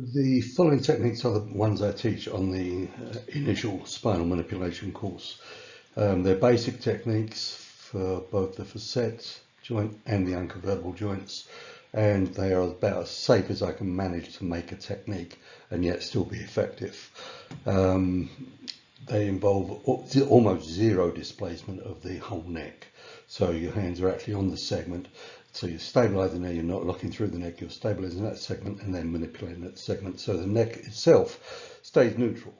The following techniques are the ones I teach on the initial spinal manipulation course. They're basic techniques for both the facet joint and the anchovertebral joints, and they are about as safe as I can manage to make a technique and yet still be effective. They involve almost zero displacement of the whole neck. So your hands are actually on the segment. So you're stabilizing there, you're not locking through the neck, you're stabilizing that segment and then manipulating that segment. So the neck itself stays neutral.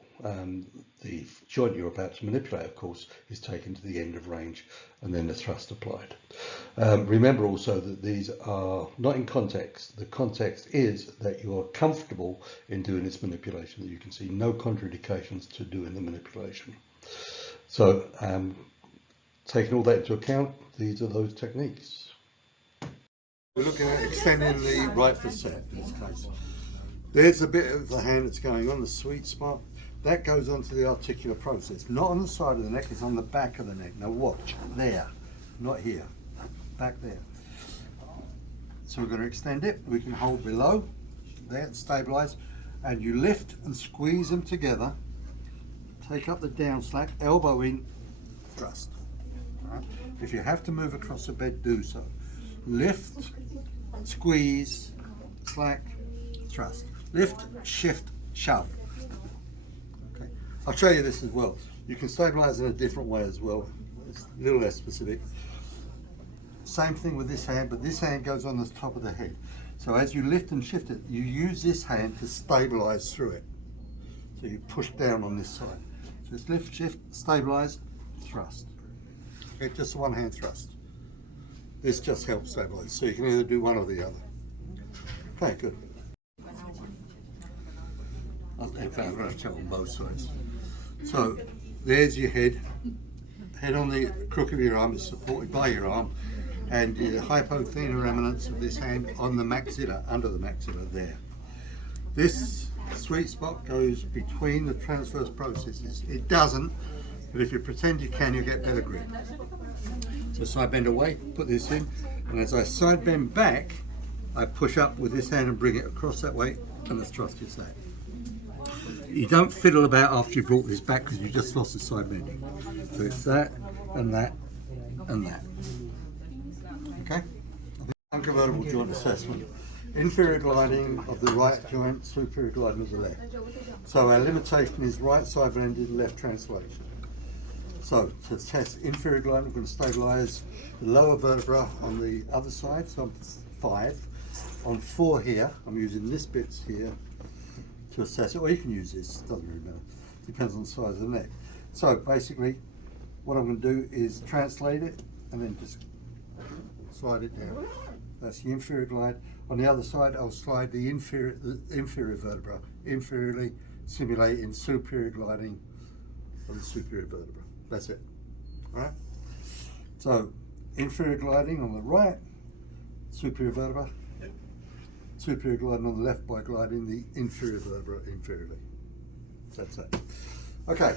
The joint you're about to manipulate, of course, is taken to the end of range and then the thrust applied. Remember also that these are not in context. The context is that you are comfortable in doing this manipulation, that you can see no contraindications to doing the manipulation. So taking all that into account, these are those techniques. We're looking at extending the right facet in this case. There's a bit of the hand that's going on, the sweet spot. That goes onto the articular process, not on the side of the neck, it's on the back of the neck. Now watch, there, not here, back there. So we're going to extend it, we can hold below, there, stabilize, and you lift and squeeze them together, take up the down slack, elbow in, thrust. Right? If you have to move across the bed, do so. Lift, squeeze, slack, thrust. Lift, shift, shove. Okay. I'll show you this as well. You can stabilize in a different way as well. It's a little less specific. Same thing with this hand, but this hand goes on the top of the head. So as you lift and shift it, you use this hand to stabilize through it. So you push down on this side. Just lift, shift, stabilize, thrust. Okay, just one hand thrust. This just helps stabilize. So you can either do one or the other. Okay, good. In fact, I'm going to tell on both sides. So there's your head. Head on the crook of your arm is supported by your arm, and the hypothenar eminence of this hand on the maxilla, under the maxilla there. This sweet spot goes between the transverse processes. It doesn't, but if you pretend you can, you get better grip. So side bend away, put this in, and as I side bend back, I push up with this hand and bring it across that way, and the thrust is that. You don't fiddle about after you brought this back because you just lost the side bending. So it's that, and that, and that. Okay? Anchovertebral joint assessment. Inferior gliding of the right joint, superior gliding of the left. So our limitation is right side blended, left translation. So to test inferior gliding, we're going to stabilize the lower vertebra on the other side, so on 5. On 4 here, I'm using this bit here to assess it, or you can use this, doesn't really matter, depends on the size of the neck. So basically, what I'm going to do is translate it and then just slide it down. That's the inferior glide. On the other side, I'll slide the inferior vertebra, inferiorly simulating superior gliding of the superior vertebra. That's it. All right? So, inferior gliding on the right, superior vertebra, superior gliding on the left by gliding the inferior vertebra inferiorly. That's it. Okay.